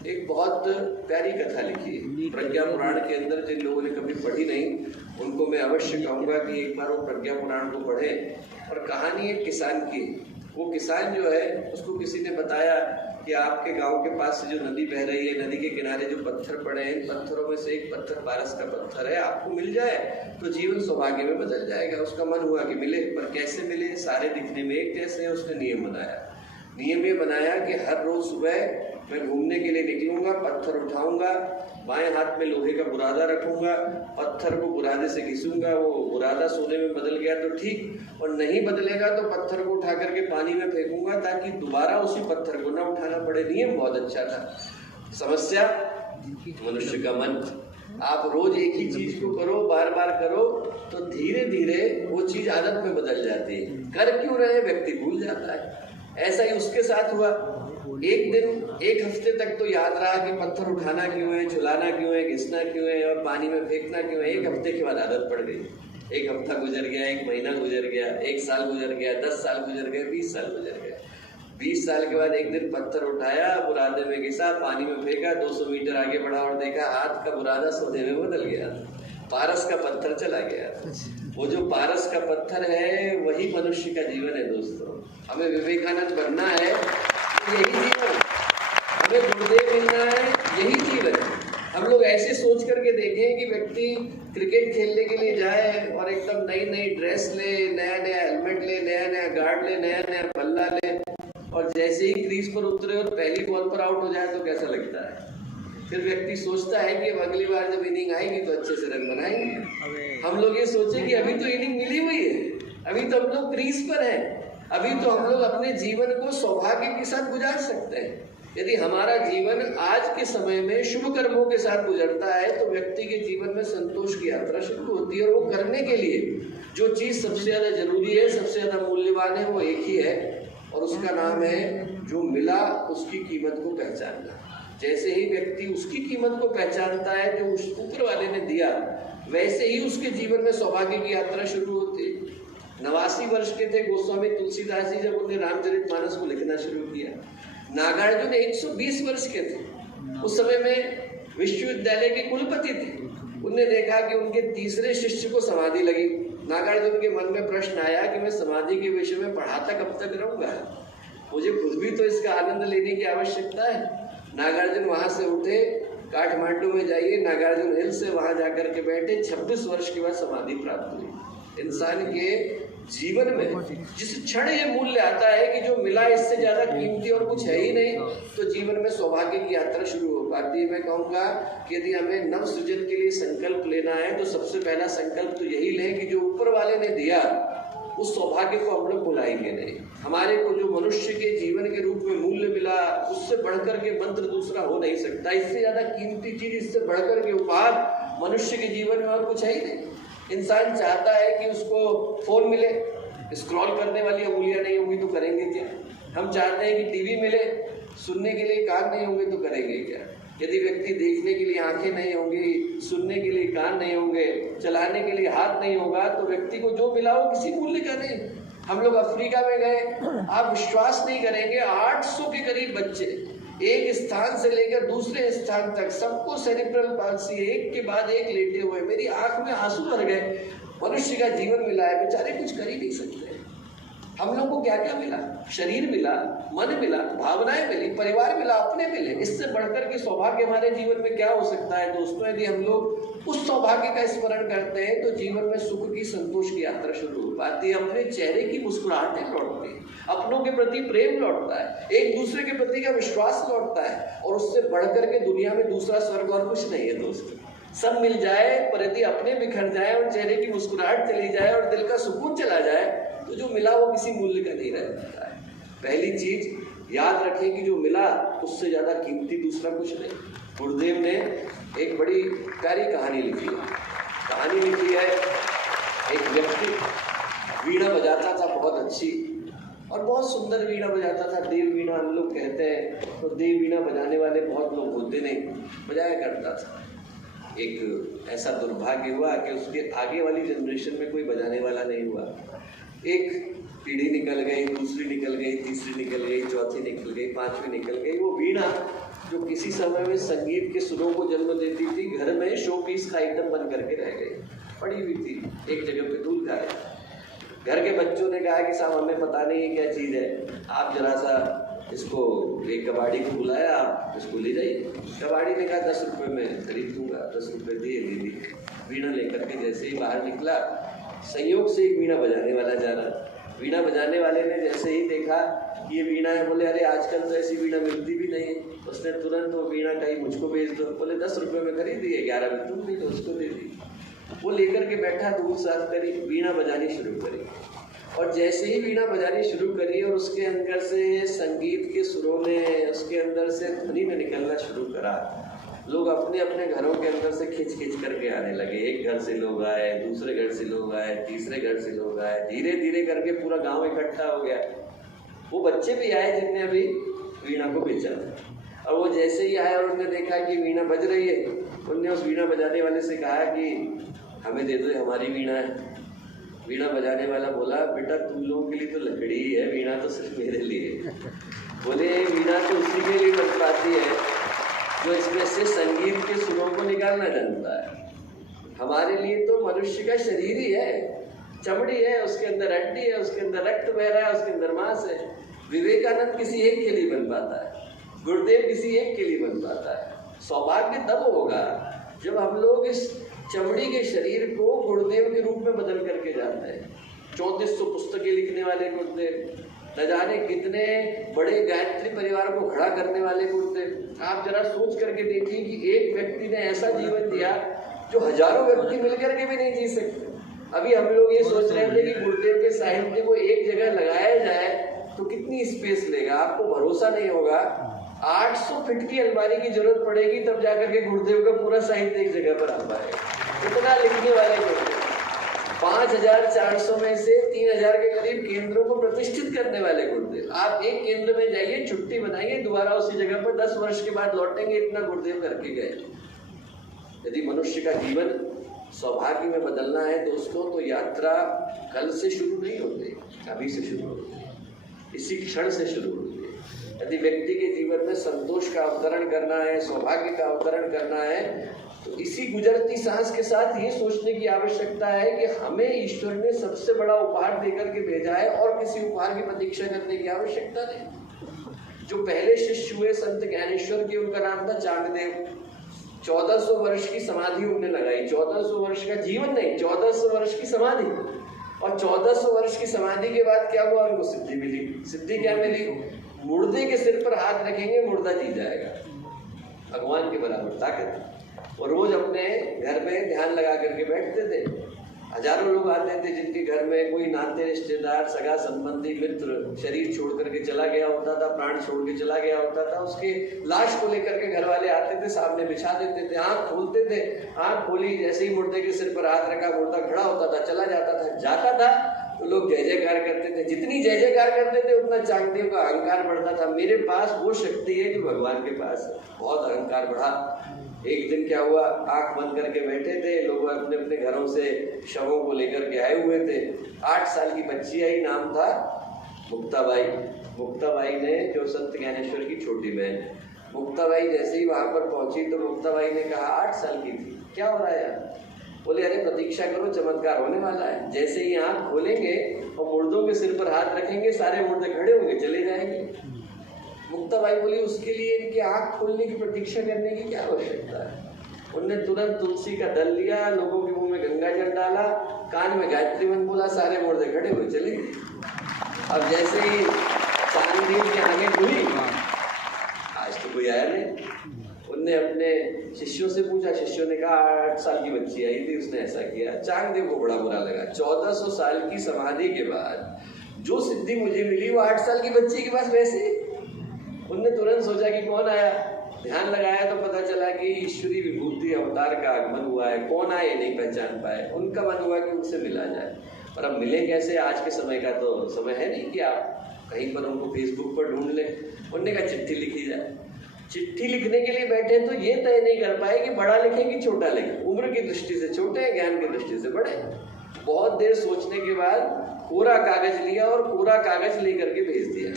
एक बहुत प्यारी कथा लिखी है प्रज्ञा पुराण के अंदर। जिन लोगों ने कभी पढ़ी नहीं उनको मैं अवश्य कहूँगा कि एक बार वो प्रज्ञा पुराण को पढ़ें। और कहानी एक किसान की। वो किसान जो है उसको किसी ने बताया कि आपके गांव के पास से जो नदी बह रही है, नदी के किनारे जो पत्थर पड़े हैं, पत्थरों में से एक पत्थर पारस का पत्थर है, आपको मिल जाए तो जीवन सौभाग्य में बदल जाएगा। उसका मन हुआ कि मिले, पर कैसे मिले, सारे दिखने में एक जैसे हैं। उसने नियम बनाया। नियम ये बनाया कि हर रोज सुबह मैं घूमने के लिए निकलूंगा, पत्थर उठाऊंगा, बाएं हाथ में लोहे का बुरादा रखूंगा, पत्थर को बुरादे से घिसूंगा, वो बुरादा सोने में बदल गया तो ठीक, और नहीं बदलेगा तो पत्थर को उठा करके पानी में फेंकूंगा ताकि दोबारा उसी पत्थर को ना उठाना पड़े। नियम बहुत अच्छा था। समस्या मनुष्य का मन। आप रोज एक ही चीज को करो, बार बार करो, तो धीरे धीरे वो चीज आदत में बदल जाती है। कर क्यों रहे व्यक्ति भूल जाता है। ऐसा ही उसके साथ हुआ। एक दिन, एक हफ्ते तक तो याद रहा कि पत्थर उठाना क्यों है, झुलाना क्यों है, घिसना क्यों है और पानी में फेंकना क्यों है। एक हफ्ते के बाद आदत पड़ गई। एक हफ्ता गुजर गया, एक महीना गुजर गया, 1 साल गुजर गया, 10 साल गुजर गए, 20 साल गुजर गए। 20 साल के बाद एक दिन पत्थर उठाया, बुरादे में घिसा, पानी में फेंका, 200 मीटर आगे बढ़ा और देखा हाथ का बुरादा सोने में बदल गया। पारस का पत्थर चला गया। वो जो पारस का पत्थर है वही मनुष्य का जीवन है दोस्तों। हमें विवेकानंद बनना है, यही जीवन। हमें गुरुदेव मिलना है, यही जीवन है। हम लोग ऐसे सोच करके देखें कि व्यक्ति क्रिकेट खेलने के लिए जाए और एकदम नई नई ड्रेस ले, नया नया हेलमेट ले, नया नया गार्ड ले, नया नया बल्ला ले, और जैसे ही क्रीज पर उतरे और पहली बॉल पर आउट हो जाए तो कैसा लगता है। फिर व्यक्ति सोचता है कि अब अगली बार जब इनिंग आएगी तो अच्छे से रन बनाएंगे। हम लोग ये सोचे कि अभी तो इनिंग मिली हुई है, अभी तो हम लोग क्रीज पर हैं, अभी तो हम लोग अपने जीवन को सौभाग्य के साथ गुजार सकते हैं। यदि हमारा जीवन आज के समय में शुभ कर्मों के साथ गुजरता है तो व्यक्ति के जीवन में संतोष की यात्रा शुरू होती है। और वो करने के लिए जो चीज सबसे ज्यादा जरूरी है, सबसे ज्यादा मूल्यवान है, वो एक ही है और उसका नाम है जो मिला उसकी कीमत को पहचानना। जैसे ही व्यक्ति उसकी कीमत को पहचानता है जो उस ऊपर वाले ने दिया, वैसे ही उसके जीवन में सौभाग्य की यात्रा शुरू होती है। 89 वर्ष के थे गोस्वामी तुलसीदास जी जब उन्होंने रामचरितमानस को लिखना शुरू किया। नागार्जुन 120 वर्ष के थे, उस समय में विश्वविद्यालय के कुलपति थे। उन्होंने देखा कि उनके तीसरे शिष्य को समाधि लगी। नागार्जुन के मन में प्रश्न आया कि मैं समाधि के विषय में पढ़ाता कब तक रहूंगा, मुझे खुद भी तो इसका आनंद लेने की आवश्यकता है। नागार्जुन वहां से उठे, काठमांडू में जाइए, नागार्जुन हिल से वहां जाकर के बैठे। 26 वर्ष के बाद समाधि प्राप्त हुई। इंसान के जीवन में जिस क्षण ये मूल्य आता है कि जो मिला इससे ज्यादा कीमती और कुछ है ही नहीं, तो जीवन में सौभाग्य की यात्रा शुरू हो पाती है। मैं कहूँगा कि यदि हमें नव सृजन के लिए संकल्प लेना है तो सबसे पहला संकल्प तो यही लें कि जो ऊपर वाले ने दिया उस सौभाग्य को हम लोग भुलाएंगे नहीं। हमारे को जो मनुष्य के जीवन के रूप में मूल्य मिला, उससे बढ़कर के मंत्र दूसरा हो नहीं सकता। इससे ज्यादा कीमती चीज, इससे बढ़कर के उपहार मनुष्य के जीवन में और कुछ है ही नहीं। इंसान चाहता है कि उसको फोन मिले, स्क्रॉल करने वाली अंगुलियां नहीं होंगी तो करेंगे क्या। हम चाहते हैं कि टीवी मिले, सुनने के लिए कान नहीं होंगे तो करेंगे क्या। यदि व्यक्ति देखने के लिए आंखें नहीं होंगी, सुनने के लिए कान नहीं होंगे, चलाने के लिए हाथ नहीं होगा, तो व्यक्ति को जो मिला वो किसी मूल्य का नहीं। हम लोग अफ्रीका में गए, आप विश्वास नहीं करेंगे, 800 के करीब बच्चे एक स्थान से लेकर दूसरे स्थान तक सबको सेरिब्रल पाल्सी, एक के बाद एक लेटे हुए। मेरी आंख में आंसू भर गए। मनुष्य का जीवन मिला है, बेचारे कुछ कर ही नहीं सकते। हम लोग को क्या क्या मिला? शरीर मिला, मन मिला, भावनाएं मिली, परिवार मिला, अपने मिले। इससे बढ़कर के सौभाग्य हमारे जीवन में क्या हो सकता है दोस्तों? यदि हम लोग उस सौभाग्य का स्मरण करते हैं तो जीवन में सुख की, संतोष की यात्रा शुरू हो पाती है। अपने चेहरे की मुस्कुराहटें लौटती है, अपनों के प्रति प्रेम लौटता है, एक दूसरे के प्रति का विश्वास लौटता है। और उससे बढ़कर के दुनिया में दूसरा स्वर्ग और कुछ नहीं है दोस्तों। सब मिल जाए पर यदि अपने बिखर जाए और चेहरे की मुस्कुराहट चली जाए और दिल का सुकून चला जाए तो जो मिला वो किसी मूल्य का नहीं रह जाता है। पहली चीज याद रखें कि जो मिला उससे ज्यादा कीमती दूसरा कुछ नहीं। गुरुदेव ने एक बड़ी प्यारी कहानी लिखी है। एक व्यक्ति वीणा बजाता था, बहुत अच्छी और बहुत सुंदर वीणा बजाता था। देव वीणा हम लोग कहते हैं, तो देव वीणा बजाने वाले बहुत लोग होते नहीं, बजाया करता था। एक ऐसा दुर्भाग्य हुआ कि उसके आगे वाली जनरेशन में कोई बजाने वाला नहीं हुआ। एक पीढ़ी निकल गई, दूसरी निकल गई, तीसरी निकल गई, चौथी निकल गई, पांचवी निकल गई। वो वीणा जो किसी समय में संगीत के सुरों को जन्म देती थी, घर में शो पीस का आइटम बन करके रह गई, पड़ी हुई थी एक जगह पे धूल खाए। घर के बच्चों ने कहा कि साहब हमें पता नहीं है क्या चीज़ है, आप जरा सा इसको, एक कबाड़ी को बुलाया, आप इसको ले जाइए। कबाड़ी ने कहा 10 रुपये में खरीद दूंगा, 10 रुपये दे दी। वीणा लेकर के जैसे ही बाहर निकला, संयोग से एक वीणा बजाने वाला जा रहा। वीणा बजाने वाले ने जैसे ही देखा कि ये वीणा है, बोले अरे आजकल तो ऐसी वीणा मिलती भी नहीं है। उसने तुरंत वो वीणा कही मुझको भेज दो। बोले 10 रुपये में खरीदी है, 11 में तुम भी तो उसको दे दी। वो लेकर के बैठा, धूल साफ करी, वीणा बजानी शुरू करी। और जैसे ही वीणा बजानी शुरू करी और उसके अंदर से संगीत के सुरों ने, उसके अंदर से ध्वनि ने निकलना शुरू करा, लोग अपने अपने घरों के अंदर से खिंच करके आने लगे। एक घर से लोग आए, दूसरे घर से लोग आए, तीसरे घर से लोग आए, धीरे धीरे करके पूरा गांव इकट्ठा हो गया। वो बच्चे भी आए जिनने अभी वीणा को बेचा था। और वो जैसे ही आए और उन्होंने देखा कि वीणा बज रही है, उनने उस वीणा बजाने वाले से कहा कि हमें दे दो, हमारी वीणा है। वीणा बजाने वाला बोला बेटा तुम लोगों के लिए तो लकड़ी ही है, वीणा तो सिर्फ मेरे लिए। बोले वीणा तो उसी के लिए बन पाती है जो इसमें से संगीत के सुरों को निकालना जानता है। हमारे लिए तो मनुष्य का शरीर ही है, चमड़ी है, उसके अंदर हड्डी है, उसके अंदर रक्त बह रहा है, उसके अंदर मांस है। विवेकानंद किसी एक के लिए बन पाता है, गुरुदेव किसी एक के लिए बन पाता है। सौभाग्य तब होगा जब हम लोग इस चमड़ी के शरीर को गुरुदेव के रूप में बदल करके जाते हैं। 3400 पुस्तकें लिखने वाले गुरुदेव, न जाने कितने बड़े गायत्री परिवार को खड़ा करने वाले गुरुदेव। आप जरा सोच करके देखिए कि एक व्यक्ति ने ऐसा जीवन दिया जो हजारों व्यक्ति मिलकर के भी नहीं जी सकते। अभी हम लोग ये सोच रहे थे कि गुरुदेव के साहित्य को एक जगह लगाया जाए तो कितनी स्पेस लेगा। आपको भरोसा नहीं होगा, 800 फीट की अलमारी की जरूरत पड़ेगी तब जाकर के गुरुदेव का पूरा साहित्य एक जगह पर आ पाएगा। इतना लिखने वाले गुरुदेव, 5400 में से 3000 के करीब केंद्रों को प्रतिष्ठित करने वाले गुरुदेव। आप एक केंद्र में जाइए, छुट्टी बनाइए, दोबारा उसी जगह पर 10 वर्ष के बाद लौटेंगे, इतना गुरुदेव करके गए। यदि मनुष्य का जीवन सौभाग्य में बदलना है दोस्तों, तो यात्रा कल से शुरू नहीं होती, अभी से शुरू होती है, इसी क्षण से शुरू होती है। यदि व्यक्ति के जीवन में संतोष का अवतरण करना है, सौभाग्य का अवतरण करना है, तो इसी गुजरती सांस के साथ ये सोचने की आवश्यकता है कि हमें ईश्वर ने सबसे बड़ा उपहार देकर के भेजा है और किसी उपहार की प्रतीक्षा करने की आवश्यकता नहीं। जो पहले शिष्य हुए संत ज्ञानेश्वर की, उनका नाम था चांगदेव। 1400 वर्ष की समाधि उन्होंने लगाई। 1400 वर्ष का जीवन नहीं, 1400 वर्ष की समाधि। और 1400 वर्ष की समाधि के बाद क्या हुआ? उनको सिद्धि मिली। सिद्धि क्या मिली? मुर्दे के सिर पर हाथ रखेंगे, मुर्दा जी जाएगा। भगवान के बराबर ताकत। और रोज अपने घर में ध्यान लगा करके बैठते थे। हजारों लोग आते थे जिनके घर में कोई नाते रिश्तेदार, सगा संबंधी, मित्र शरीर छोड़ करके चला गया होता था, प्राण छोड़ के चला गया होता था। उसके लाश को लेकर के घर वाले आते थे, सामने बिछा देते थे, आंख खोलते थे। आंख खोली, जैसे ही मुर्दे के सिर पर हाथ रखा, मुर्दा खड़ा होता था, चला जाता था। जाता था तो लोग जय जयकार करते थे। जितनी जय जयकार करते थे उतना चांगदेव का अहंकार बढ़ता था। मेरे पास वो शक्ति है जो भगवान के पास है। बहुत अहंकार बढ़ा। एक दिन क्या हुआ, आंख बंद करके बैठे थे, लोग अपने अपने घरों से शवों को लेकर के आए हुए थे। 8 साल की बच्ची आई, नाम था मुक्ताबाई। मुक्ताबाई ने, जो संत ज्ञानेश्वर की छोटी बहन, मुक्ताबाई जैसे ही वहां पर पहुंची तो मुक्ताबाई ने कहा, 8 साल की थी, क्या हो रहा है यार? बोले, अरे प्रतीक्षा करो, चमत्कार होने वाला है। जैसे ही आंख खोलेंगे और मुर्दों के सिर पर हाथ रखेंगे, सारे मुर्दे खड़े होंगे, चले जाएंगे। मुक्ताबाई बोली, उसके लिए इनकी आंख खोलने की प्रतीक्षा करने की क्या आवश्यकता है? उनने तुरंत तुलसी का दल लिया, लोगों के मुंह में गंगा जल डाला, कान में गायत्री मंत्र बोला, सारे मुर्दे खड़े हुए, चले गए। अब जैसे ही चांगदेव की आंखें खुली, आज तो कोई आया नहीं। उनने अपने शिष्यों से पूछा, शिष्यों ने कहा 8 साल की बच्ची आई थी, उसने ऐसा किया। चांगदेव को बड़ा बुरा लगा। 1400 साल की समाधि के बाद जो सिद्धि मुझे मिली वो 8 साल की बच्ची के पास वैसे। उनने तुरंत सोचा कि कौन आया। ध्यान लगाया तो पता चला कि ईश्वरी विभूति अवतार का आगमन हुआ है। कौन आए नहीं पहचान पाए। उनका मन हुआ कि उनसे मिला जाए, पर अब मिले कैसे? आज के समय का तो समय है नहीं कि आप कहीं पर उनको फेसबुक पर ढूंढ लें। उनने कहा चिट्ठी लिखी जाए। चिट्ठी लिखने के लिए बैठे तो ये तय नहीं कर पाए कि बड़ा लिखें कि छोटा लिखें। उम्र की दृष्टि से छोटे हैं, ज्ञान की दृष्टि से बड़े। बहुत देर सोचने के बाद कोरा कागज लिया और कोरा कागज लेकर के भेज दिया।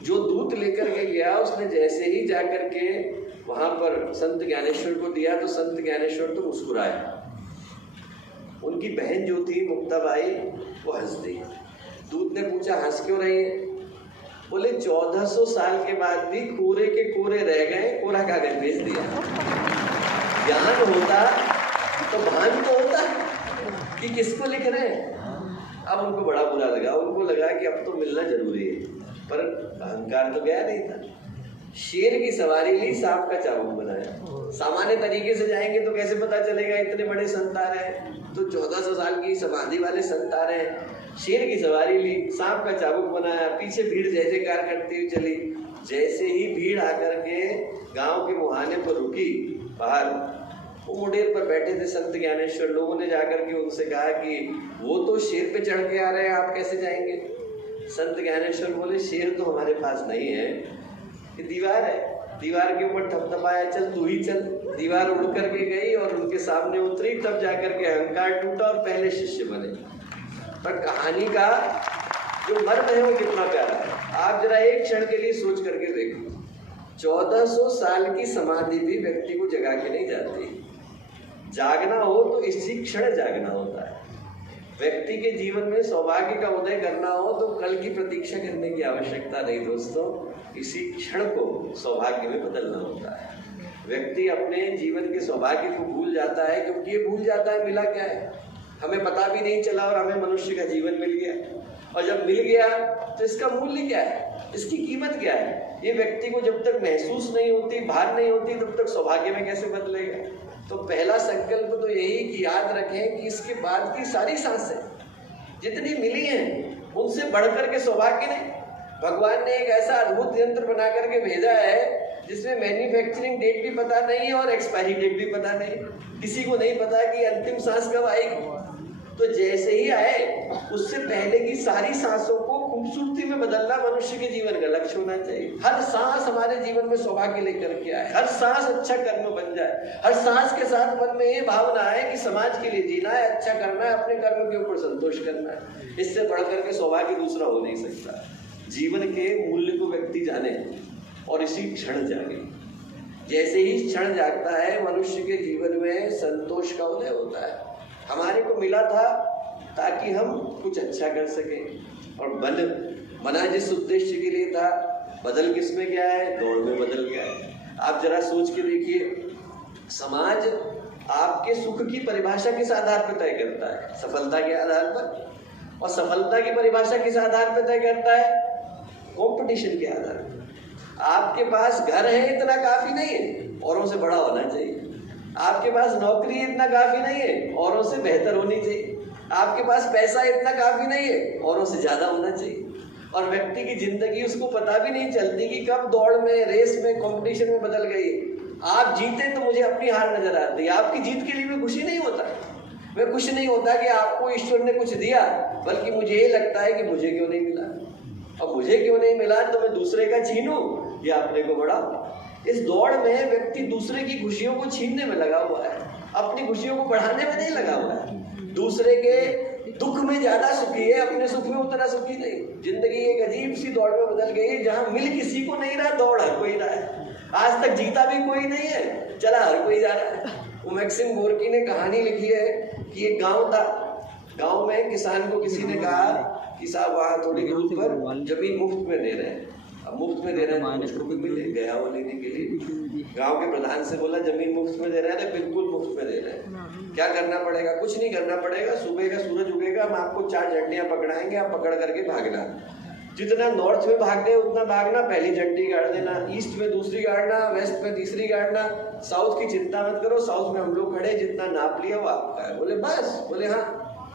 जो दूत लेकर के गया, उसने जैसे ही जाकर के वहां पर संत ज्ञानेश्वर को दिया तो संत ज्ञानेश्वर तो मुस्कुराए। उनकी बहन जो थी मुक्ताबाई, वो हंस दी। दूत ने पूछा, हंस क्यों रही है? बोले, 1400 साल के बाद भी कोरे के कोरे रह गए, कोरा कागज भेज दिया। ज्ञान होता तो भान तो होता कि किसको लिख रहे हैं। अब उनको बड़ा बुरा लगा। उनको लगा कि अब तो मिलना जरूरी है, पर अहंकार तो गया नहीं था। शेर की सवारी ली, सांप का चाबुक बनाया। सामान्य तरीके से जाएंगे तो कैसे पता चलेगा इतने बड़े संत आ रहे हैं? तो 1400 साल की समाधि वाले संत आ रहे हैं। शेर की सवारी ली, सांप का चाबुक बनाया, पीछे भीड़ जय जयकार करती हुई चली। जैसे ही भीड़ आकर के गांव के मुहाने पर रुकी, बाहर वो मुंडेर पर बैठे थे संत ज्ञानेश्वर। लोगों ने जाकर के उनसे कहा कि वो तो शेर पे चढ़ के आ रहे हैं, आप कैसे जाएंगे? संत ज्ञानेश्वर बोले, शेर तो हमारे पास नहीं है, ये दीवार है। दीवार के ऊपर थपथपाया, चल तू ही चल। दीवार उड़ करके गई और उनके सामने उतरी, तब जाकर के अहंकार टूटा और पहले शिष्य बने। पर कहानी का जो मर्म है वो कितना प्यारा है। आप जरा एक क्षण के लिए सोच करके देखो। 1400 साल की समाधि भी व्यक्ति को जगा के नहीं जाती। जागना हो तो इसी क्षण जागना होता है। व्यक्ति के जीवन में सौभाग्य का उदय करना हो तो कल की प्रतीक्षा करने की आवश्यकता नहीं दोस्तों, इसी क्षण को सौभाग्य में बदलना होता है। व्यक्ति अपने जीवन के सौभाग्य को भूल जाता है, क्योंकि ये भूल जाता है मिला क्या है। हमें पता भी नहीं चला और हमें मनुष्य का जीवन मिल गया। और जब मिल गया तो इसका मूल्य क्या है, इसकी कीमत क्या है, ये व्यक्ति को जब तक महसूस नहीं होती, भान नहीं होती, तब तक सौभाग्य में कैसे बदलेगा। तो पहला संकल्प तो यही कि याद रखें कि इसके बाद की सारी सांसें जितनी मिली हैं उनसे बढ़कर के सौभाग्य नहीं। भगवान ने एक ऐसा अद्भुत यंत्र बना करके भेजा है जिसमें मैन्युफैक्चरिंग डेट भी पता नहीं है और एक्सपायरी डेट भी पता नहीं, किसी को नहीं पता कि अंतिम सांस कब आएगी। तो जैसे ही आए उससे पहले की सारी सांसों को खूबसूरती में बदलना मनुष्य के जीवन का लक्ष्य होना चाहिए। हर सांस हमारे जीवन में सौभाग्य लेकर के आए, हर सांस अच्छा कर्म बन जाए, हर सांस के साथ मन में ये भावना है कि समाज के लिए जीना है, अच्छा करना है, अपने कर्म के ऊपर संतोष करना है। इससे बढ़कर के सौभाग्य दूसरा हो नहीं सकता। जीवन के मूल्य को व्यक्ति जाने और इसी क्षण जागे। जैसे ही क्षण जागता है मनुष्य के जीवन में संतोष का उदय होता है। हमारे को मिला था ताकि हम कुछ अच्छा कर सकें, और बना जिस उद्देश्य के लिए था, बदल किस में गया है, दौड़ में बदल गया है। आप जरा सोच के देखिए, समाज आपके सुख की परिभाषा किस आधार पर तय करता है, सफलता के आधार पर, और सफलता की परिभाषा किस आधार पर तय करता है, कंपटीशन के आधार पर। आपके पास घर है इतना काफी नहीं है, औरों से बड़ा होना चाहिए। आपके पास नौकरी इतना काफी नहीं है, औरों से बेहतर होनी चाहिए। आपके पास पैसा इतना काफी नहीं है, औरों से ज्यादा होना चाहिए। और व्यक्ति की जिंदगी उसको पता भी नहीं चलती कि कब दौड़ में, रेस में, कंपटीशन में बदल गई। आप जीते तो मुझे अपनी हार नजर आती है, आपकी जीत के लिए मैं खुशी नहीं होता। मैं खुश नहीं होता कि आपको ईश्वर ने कुछ दिया, बल्कि मुझे ये लगता है कि मुझे क्यों नहीं मिला, और मुझे क्यों नहीं मिला तो मैं दूसरे का छीनूं या अपने को बढ़ाऊं। इस दौड़ में व्यक्ति दूसरे की खुशियों को छीनने में लगा हुआ है, अपनी खुशियों को बढ़ाने में नहीं लगा हुआ है। दूसरे के दुख में ज्यादा सुखी है, अपने सुख में उतना सुखी नहीं। जिंदगी एक अजीब सी दौड़ में बदल गई है, जहां मिल किसी को नहीं रहा, दौड़ हर कोई रहा है। आज तक जीता भी कोई नहीं है, चला हर कोई जा रहा है। वो मैक्सिम गोर्की ने कहानी लिखी है कि एक गाँव था, गाँव में किसान को किसी ने कहा कि साहब वहाँ थोड़ी दूर पर जमीन मुफ्त में दे रहे हैं। अब मुफ्त में दे रहे हैं, मुझको भी मिले, गया वो लेने के लिए। गांव के प्रधान से बोला जमीन मुफ्त में दे रहे हैं, बिल्कुल मुफ्त में दे रहे हैं। क्या करना पड़ेगा? कुछ नहीं करना पड़ेगा, सुबह का सूरज उगेगा, हम आपको 4 झंडियां पकड़ाएंगे, आप पकड़ करके भागना। जितना नॉर्थ में भागते उतना भागना, पहली झंडी गाड़ देना, ईस्ट में दूसरी गाड़ना, वेस्ट में तीसरी गाड़ना, साउथ की चिंता मत करो, साउथ में हम लोग खड़े, जितना नाप लिया वो आपका है। बोले बस? बोले हाँ।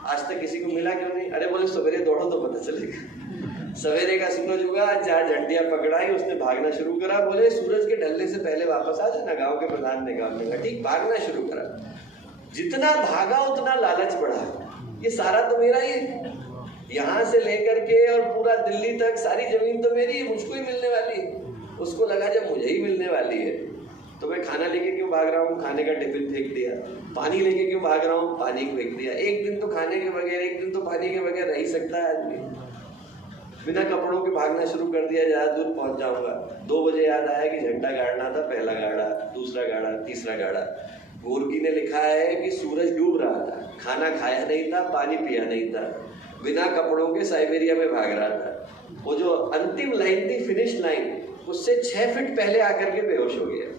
आज तक किसी को मिला क्यों नहीं? अरे बोले सवेरे दौड़ो तो पता चलेगा। सवेरे का सूरज उगा, 4 झंडियां पकड़ाई, उसने भागना शुरू करा। बोले सूरज के ढलने से पहले वापस आ जाना। गांव के प्रधान ने कहा ठीक, भागना शुरू करा। जितना भागा उतना लालच बढ़ा, ये सारा तो मेरा ही है, यहाँ से लेकर के और पूरा दिल्ली तक सारी जमीन तो मेरी है, मुझको ही मिलने वाली है। उसको लगा जब मुझे ही मिलने वाली है तो मैं खाना लेके क्यों भाग रहा हूँ, खाने का टिफिन फेंक दिया। पानी लेके क्यों भाग रहा हूँ, पानी को फेंक दिया। एक दिन तो खाने के बगैर, एक दिन तो पानी के बगैर रह ही सकता है आदमी। बिना कपड़ों के भागना शुरू कर दिया, ज्यादा दूर पहुंच जाऊंगा। 2 बजे याद आया कि झंडा गाड़ना था, पहला गाड़ा, दूसरा गाड़ा, तीसरा गाड़ा। गोर्की ने लिखा है कि सूरज डूब रहा था, खाना खाया नहीं था, पानी पिया नहीं था, बिना कपड़ों के साइबेरिया में भाग रहा था। वो जो अंतिम लाइन थी, फिनिश लाइन, उससे 6 फीट पहले आकर के बेहोश हो गया।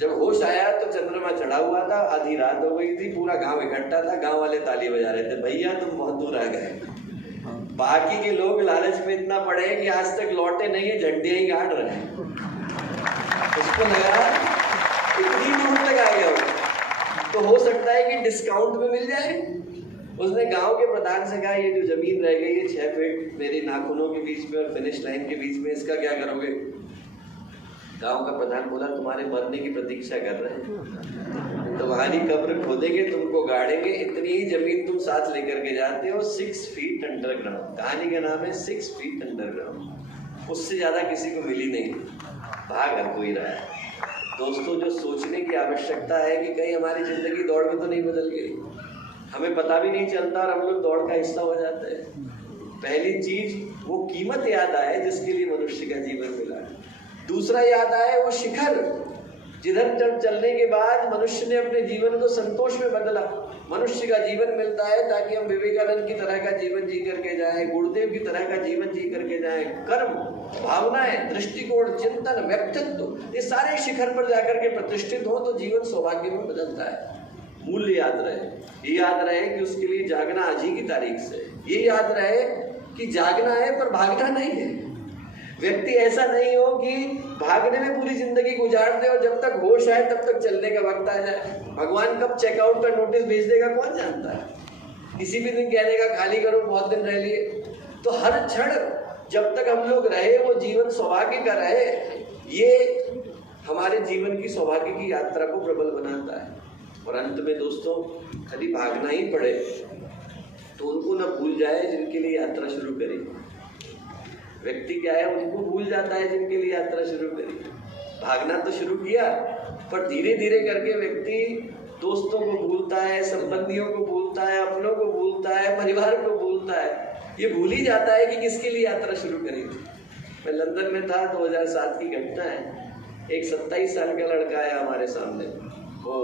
जब होश आया तो चंद्रमा चढ़ा हुआ था, आधी रात हो गई थी, पूरा गांव इकट्ठा था, गांव वाले ताली बजा रहे थे, भैया तुम बहुत दूर आ गए। बाकी के लोग लालच में इतना पड़े कि आज तक लौटे नहीं है, झंडियां ही गाड़ रहे हैं। उसको लगा इतनी दूर तक आ गया तो हो सकता है कि डिस्काउंट में मिल जाए। उसने गांव के प्रधान से कहा ये जो जमीन रह गई है 6 फीट मेरी नाखूनों के बीच में और फिनिश लाइन के बीच में, इसका क्या करोगे? गांव का प्रधान बोला तुम्हारे मरने की प्रतीक्षा कर रहे हैं, तुम्हारी कब्र खोदेंगे, तुमको गाड़ेंगे, इतनी ही जमीन तुम साथ लेकर के जाते हो, 6 फीट अंडरग्राउंड। कहानी का नाम है 6 फीट अंडरग्राउंड। उससे ज्यादा किसी को मिली नहीं, भाग हर कोई रहा है। दोस्तों, जो सोचने की आवश्यकता है कि कहीं हमारी जिंदगी दौड़ में तो नहीं बदल गई, हमें पता भी नहीं चलता और हम लोग दौड़ का हिस्सा हो जाते हैं। पहली चीज वो कीमत याद आए जिसके लिए मनुष्य का जीवन मिला। दूसरा याद आए वो शिखर जिधर चलने के बाद मनुष्य ने अपने जीवन को संतोष में बदला। मनुष्य का जीवन मिलता है ताकि हम विवेकानंद की तरह का जीवन जी करके जाएं, गुरुदेव की तरह का जीवन जी करके जाएं। कर्म, भावनाएं, दृष्टिकोण, चिंतन, व्यक्तित्व, ये सारे शिखर पर जाकर के प्रतिष्ठित हो तो जीवन सौभाग्य में बदलता है। मूल्य याद रहे, ये याद रहे कि उसके लिए जागना आज ही की तारीख से। ये याद रहे कि जागना है पर भागना नहीं है। व्यक्ति ऐसा नहीं हो कि भागने में पूरी जिंदगी गुजार दे और जब तक होश आए तब तक चलने का वक्त आ जाए। भगवान कब चेकआउट का नोटिस भेज देगा कौन जानता है। किसी भी दिन कह देगा खाली करो, बहुत दिन रह लिए। तो हर क्षण जब तक हम लोग रहे वो जीवन सौभाग्य का रहे, ये हमारे जीवन की सौभाग्य की यात्रा को प्रबल बनाता है। और अंत में दोस्तों, यदि भागना ही पड़े तो उनको न भूल जाए जिनके लिए यात्रा शुरू करी। व्यक्ति क्या है, उनको भूल जाता है जिनके लिए यात्रा शुरू करी। भागना तो शुरू किया पर धीरे धीरे करके व्यक्ति दोस्तों को भूलता है, संबंधियों को भूलता है, अपनों को भूलता है, परिवार को भूलता है। ये भूल ही जाता है कि किसके लिए यात्रा शुरू करी थी। मैं लंदन में था, 2007 की घटना है। एक 27 साल का लड़का आया हमारे सामने। वो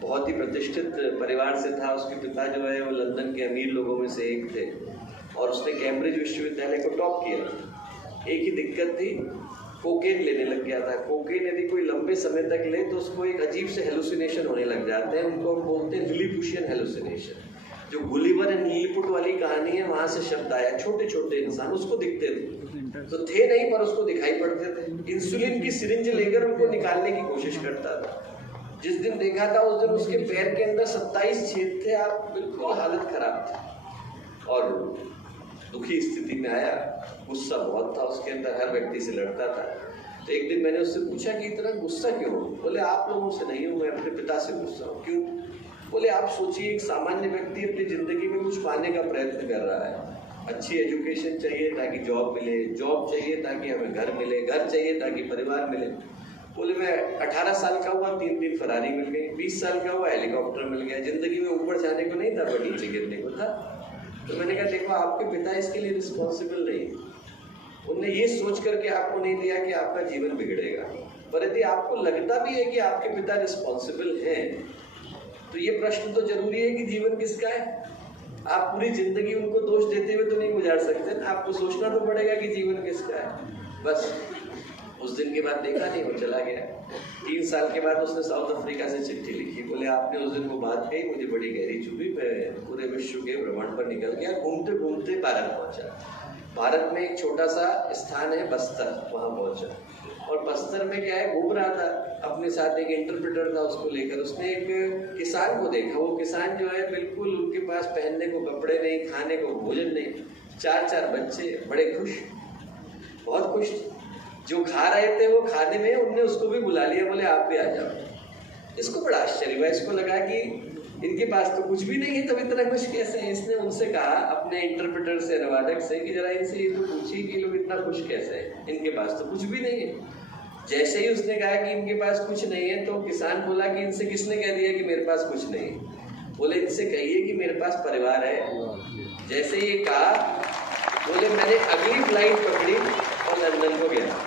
बहुत ही प्रतिष्ठित परिवार से था। उसके पिता जो है वो लंदन के अमीर लोगों में से एक थे और उसने कैम्ब्रिज विश्वविद्यालय को टॉप किया। एक ही दिक्कत थी, कोकेन लेने लग गया था। कोकेन यदि कोई लंबे समय तक ले तो उसको एक अजीब से हेलुसिनेशन होने लग जाते हैं। उनको हम बोलते हैं लिलीपुशियन हेलुसिनेशन। जो गुलिवर एंड लिलीपुट वाली कहानी है, वहां से शब्द आया। छोटे छोटे इंसान उसको दिखते थे, तो थे नहीं पर उसको दिखाई पड़ते थे। इंसुलिन की सिरिंज लेकर उनको निकालने की कोशिश करता था। जिस दिन देखा था उस दिन उसके पैर के अंदर 27 छेद थे। आप बिल्कुल हालत खराब थी और दुखी स्थिति में आया। गुस्सा बहुत था उसके अंदर, हर व्यक्ति से लड़ता था। तो एक दिन मैंने उससे पूछा कि इतना गुस्सा क्यों? बोले आप लोगों से नहीं हूँ, मैं अपने पिता से गुस्सा हूँ। क्यों? बोले आप सोचिए, एक सामान्य व्यक्ति अपनी जिंदगी में कुछ पाने का प्रयत्न कर रहा है। अच्छी एजुकेशन चाहिए ताकि जॉब मिले, जॉब चाहिए ताकि हमें घर मिले, घर चाहिए ताकि परिवार मिले। बोले मैं 18 साल का हुआ, 3 दिन फरारी मिल गई। 20 साल का हुआ, हेलीकॉप्टर मिल गया। जिंदगी में ऊपर जाने को नहीं था, पर नीचे गिरने को था। तो मैंने कहा देखो, आपके पिता इसके लिए रिस्पॉन्सिबल नहीं। उन्होंने ये सोच करके आपको नहीं दिया कि आपका जीवन बिगड़ेगा। पर यदि आपको लगता भी है कि आपके पिता रिस्पॉन्सिबल हैं, तो ये प्रश्न तो जरूरी है कि जीवन किसका है। आप पूरी जिंदगी उनको दोष देते हुए तो नहीं गुजार सकते ना। आपको सोचना तो पड़ेगा कि जीवन किसका है। बस उस दिन के बाद देखा नहीं, वो चला गया। 3 साल के बाद उसने साउथ अफ्रीका से चिट्ठी लिखी। बोले आपने उस दिन वो बात कही, मुझे बड़ी गहरी चुभी। मैं पूरे विश्व के भ्रमण पर निकल गया, घूमते घूमते भारत पहुंचा। भारत में एक छोटा सा स्थान है बस्तर, वहां पहुंचा। और बस्तर में क्या है, घूम रहा था, अपने साथ एक इंटरप्रेटर था, उसको लेकर। उसने एक किसान को देखा। वो किसान जो है बिल्कुल, उनके पास पहनने को कपड़े नहीं, खाने को भोजन नहीं, 4-4 बच्चे, बड़े खुश, बहुत खुश। जो खा रहे थे वो खाने में उनने उसको भी बुला लिया। बोले आप भी आ जाओ। इसको बड़ा आश्चर्य हुआ। इसको लगा कि इनके पास तो कुछ भी नहीं है, तब इतना खुश कैसे है। इसने उनसे कहा, अपने इंटरप्रेटर से, अनुवादक से, कि जरा इनसे ये तो पूछिए कि लोग इतना खुश कैसे है, इनके पास तो कुछ भी नहीं है। जैसे ही उसने कहा कि इनके पास कुछ नहीं है, तो किसान बोला कि इनसे किसने कह दिया कि मेरे पास कुछ नहीं है? बोले इनसे कहिए कि मेरे पास परिवार है। जैसे ये कहा, बोले मैंने अगली फ्लाइट पकड़ी और लंदन को गया।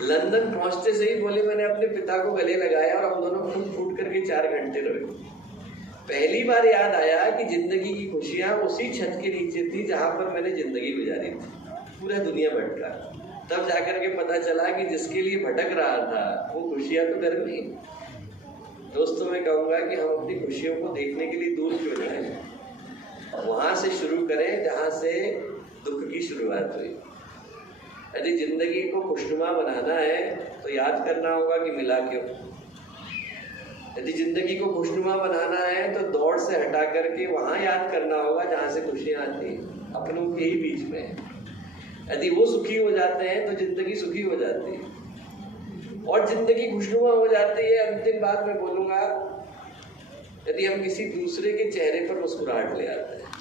लंदन पहुंचते से ही बोले मैंने अपने पिता को गले लगाया और हम दोनों फूट फूट करके 4 घंटे रहे। पहली बार याद आया कि जिंदगी की खुशियां उसी छत के नीचे थी जहां पर मैंने जिंदगी गुजारी थी। पूरा दुनिया भटका, तब जाकर के पता चला कि जिसके लिए भटक रहा था वो खुशियां तो घर में। दोस्तों, मैं कहूंगा कि हम अपनी खुशियों को देखने के लिए दूर क्यों जाएं, वहां से शुरू करें जहां से दुख की शुरुआत हुई। यदि जिंदगी को खुशनुमा बनाना है तो याद करना होगा कि मिला क्यों। यदि जिंदगी को खुशनुमा बनाना है तो दौड़ से हटा करके वहां याद करना होगा जहां से खुशियां आती हैं, अपनों के ही बीच में। यदि वो सुखी हो जाते हैं तो जिंदगी सुखी हो जाती है और जिंदगी खुशनुमा हो जाती है। अंतिम बात मैं बोलूंगा, यदि हम किसी दूसरे के चेहरे पर मुस्कुराहट ले आते हैं।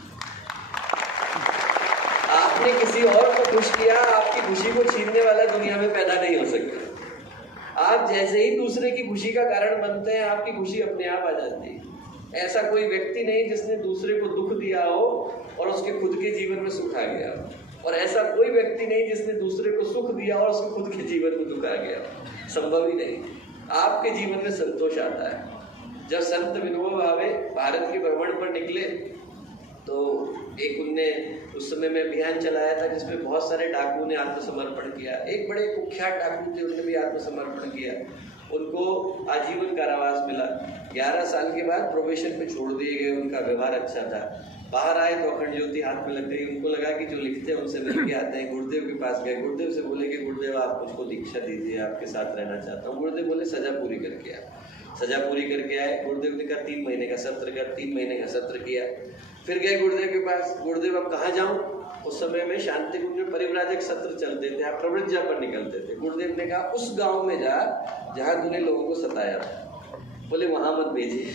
आपने किसी और को खुश किया, आपकी खुशी को छीनने वाला दुनिया में पैदा नहीं हो सकता। आप जैसे ही दूसरे की खुशी का कारण बनते हैं, आपकी खुशी अपने आप आ जाती है। ऐसा कोई व्यक्ति नहीं जिसने दूसरे को दुख दिया हो और उसके खुद के जीवन में सुख आ गया, और ऐसा कोई व्यक्ति नहीं जिसने दूसरे को सुख दिया और उसके खुद के जीवन में दुख आ गया। संभव ही नहीं। आपके जीवन में संतोष आता है। जब संत विनोबा भावे भारत के भ्रमण पर निकले तो एक उनने उस समय में अभियान चलाया था जिसमें बहुत सारे डाकुओं ने आत्मसमर्पण किया। एक बड़े कुख्यात डाकू थे, उन्होंने भी आत्मसमर्पण किया। उनको आजीवन कारावास मिला। 11 साल के बाद प्रोबेशन पे छोड़ दिए गए। उनका व्यवहार अच्छा था। बाहर आए तो अखंड ज्योति हाथ में लग गई। उनको लगा कि जो लिखते हैं उनसे मिल के आते हैं। गुरुदेव के पास गए, गुरुदेव से बोले कि गुरुदेव आप मुझको दीक्षा दीजिए, आपके साथ रहना चाहता हूँ। गुरुदेव बोले सजा पूरी करके आ। सजा पूरी करके आए। गुरुदेव ने कहा 3 महीने का सत्र कर। 3 महीने का सत्र किया। फिर गए गुरुदेव के पास, गुरुदेव अब कहाँ जाऊँ? उस समय में शांति कुंज में परिव्राजक सत्र चलते थे, आप प्रवृत्जा पर निकलते थे। गुरुदेव ने कहा उस गाँव में जा जहाँ तूने लोगों को सताया था। बोले वहाँ मत भेजिए,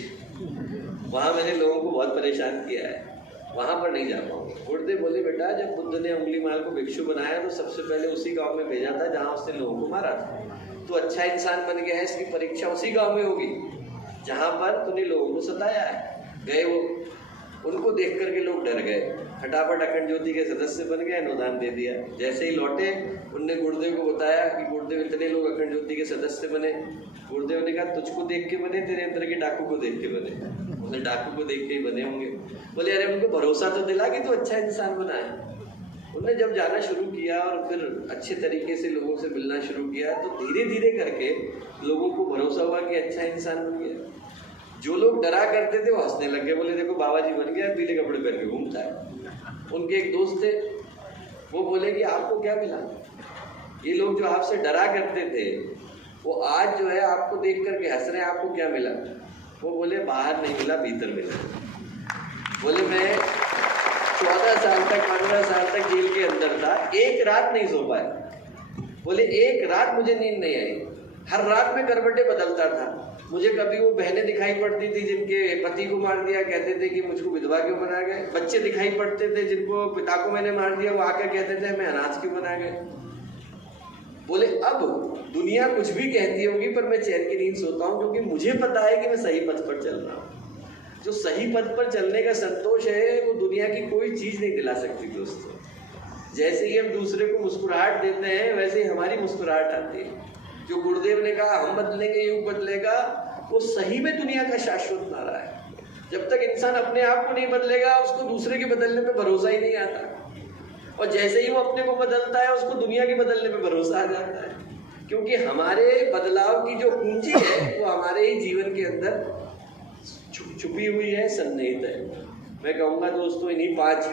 वहाँ मैंने लोगों को बहुत परेशान किया है, वहाँ पर नहीं जा पाऊंगा। गुरुदेव बोले बेटा जब बुद्ध ने उंगलीमाल को भिक्षु बनाया तो सबसे पहले उसी गांव में भेजा था जहाँ उसने लोगों को मारा था। तो अच्छा इंसान बन गया है, इसकी परीक्षा उसी गांव में होगी जहाँ पर तूने लोगों को सताया है। गए वो, उनको देख करके लोग डर गए, फटाफट अखंड ज्योति के सदस्य बन गए, अनुदान दे दिया। जैसे ही लौटे उनने गुरुदेव को बताया कि गुरुदेव इतने लोग अखंड ज्योति के सदस्य बने। गुरुदेव ने कहा तुझको देख के बने, तेरे अंदर के डाकू को देख के बने। बोले डाकू को देख के ही बने होंगे। बोले अरे उनको भरोसा तो दिला कि तो अच्छा इंसान बना है। उन्होंने जब जाना शुरू किया और फिर अच्छे तरीके से लोगों से मिलना शुरू किया तो धीरे धीरे करके लोगों को भरोसा हुआ कि अच्छा इंसान बन गया। जो लोग डरा करते थे वो हंसने लग गए, बोले देखो बाबा जी बन गया, पीले कपड़े पहन के घूमता है। उनके एक दोस्त थे, वो बोले कि आपको क्या मिला? ये लोग जो आपसे डरा करते थे वो आज जो है आपको देख करके हंस रहे हैं, आपको क्या मिला? वो बोले बाहर नहीं मिला, भीतर मिला। बोले मैं 14 साल तक 15 साल तक जेल के अंदर था, एक रात नहीं सो पाया। बोले एक रात मुझे नींद नहीं आई, हर रात में करवटें बदलता था। मुझे कभी वो बहनें दिखाई पड़ती थी जिनके पति को मार दिया, कहते थे कि मुझको विधवा क्यों बना गए। बच्चे दिखाई पड़ते थे जिनको पिता को मैंने मार दिया, वो आकर कहते थे हमें अनाथ क्यों बना गए। बोले अब दुनिया कुछ भी कहती होगी पर मैं चैन की नींद सोता हूँ क्योंकि मुझे पता है कि मैं सही पथ पर चल रहा हूँ। जो सही पथ पर चलने का संतोष है वो दुनिया की कोई चीज नहीं दिला सकती दोस्तों। जैसे ही हम दूसरे को मुस्कुराहट देते हैं वैसे ही हमारी मुस्कुराहट आती है। जो गुरुदेव ने कहा हम बदलेंगे युग बदलेगा, वो सही में दुनिया का शाश्वत नारा है। जब तक इंसान अपने आप को नहीं बदलेगा उसको दूसरे के बदलने पे भरोसा ही नहीं आता, और जैसे ही वो अपने को बदलता है उसको दुनिया के बदलने पे भरोसा आ जाता है। क्योंकि हमारे बदलाव की जो पूंजी है वो हमारे ही जीवन के अंदर छुपी हुई है, सन्निहित है। मैं कहूँगा दोस्तों इन्हीं 5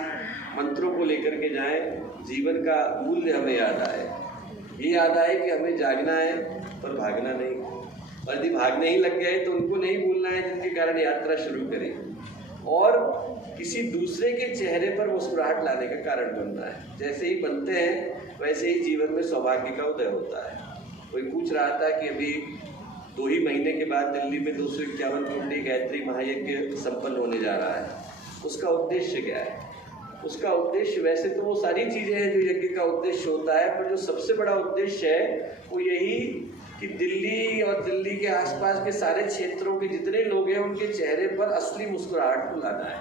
मंत्रों को लेकर के जाएं, जीवन का मूल्य हमें याद आए। ये याद आए कि हमें जागना है पर भागना नहीं, और यदि भागने ही लग गए तो उनको नहीं भूलना है जिनके कारण यात्रा शुरू करें, और किसी दूसरे के चेहरे पर मुस्कुराहट लाने का कारण बनना है। जैसे ही बनते हैं वैसे ही जीवन में सौभाग्य का उदय होता है। कोई पूछ रहा था कि अभी 2 ही महीने के बाद दिल्ली में 251 कुंडी गायत्री महायज्ञ संपन्न होने जा रहा है। उसका उद्देश्य क्या है? उसका उद्देश्य वैसे तो वो सारी चीजें हैं जो यज्ञ का उद्देश्य होता है, पर जो सबसे बड़ा उद्देश्य है वो यही कि दिल्ली और दिल्ली के आसपास के सारे क्षेत्रों के जितने लोग हैं उनके चेहरे पर असली मुस्कुराहट को लाना है,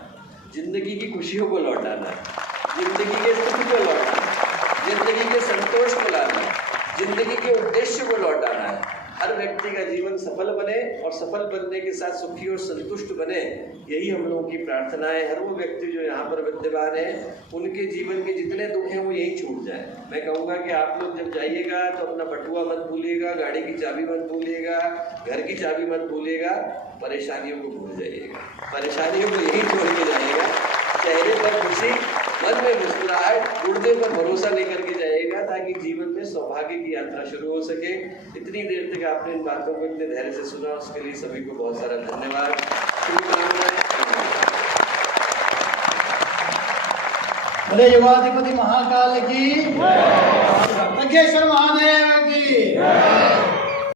जिंदगी की खुशियों को लौटाना है, जिंदगी के सुख को लौटाना है, जिंदगी के संतोष को लाना है, जिंदगी के उद्देश्य को लौटाना है। हर व्यक्ति का जीवन सफल बने और सफल बनने के साथ सुखी और संतुष्ट बने, यही हम लोगों की प्रार्थना है। हर वो व्यक्ति जो यहाँ पर विद्यमान है उनके जीवन के जितने दुख हैं वो यही छूट जाए। मैं कहूँगा कि आप लोग जब जाइएगा तो अपना बटुआ मत भूलिएगा, गाड़ी की चाबी मत भूलिएगा, घर की चाबी मत भूलिएगा, परेशानियों को भूल जाइएगा, परेशानियों को यही छोड़ के जाइएगा। चेहरे पर खुशी, मन में मुस्कुराहट, गुरुदेव पर भरोसा लेकर के जाइएगा ताकि जीवन में सौभाग्य की यात्रा शुरू हो सके। इतनी देर तक आपने इन बातों को इतने धैर्य से सुना, उसके लिए सभी को बहुत सारा धन्यवाद, शुभकामनाएं। बोले युगाधिपति महाकाल की, खड्गेश्वर महादेव की।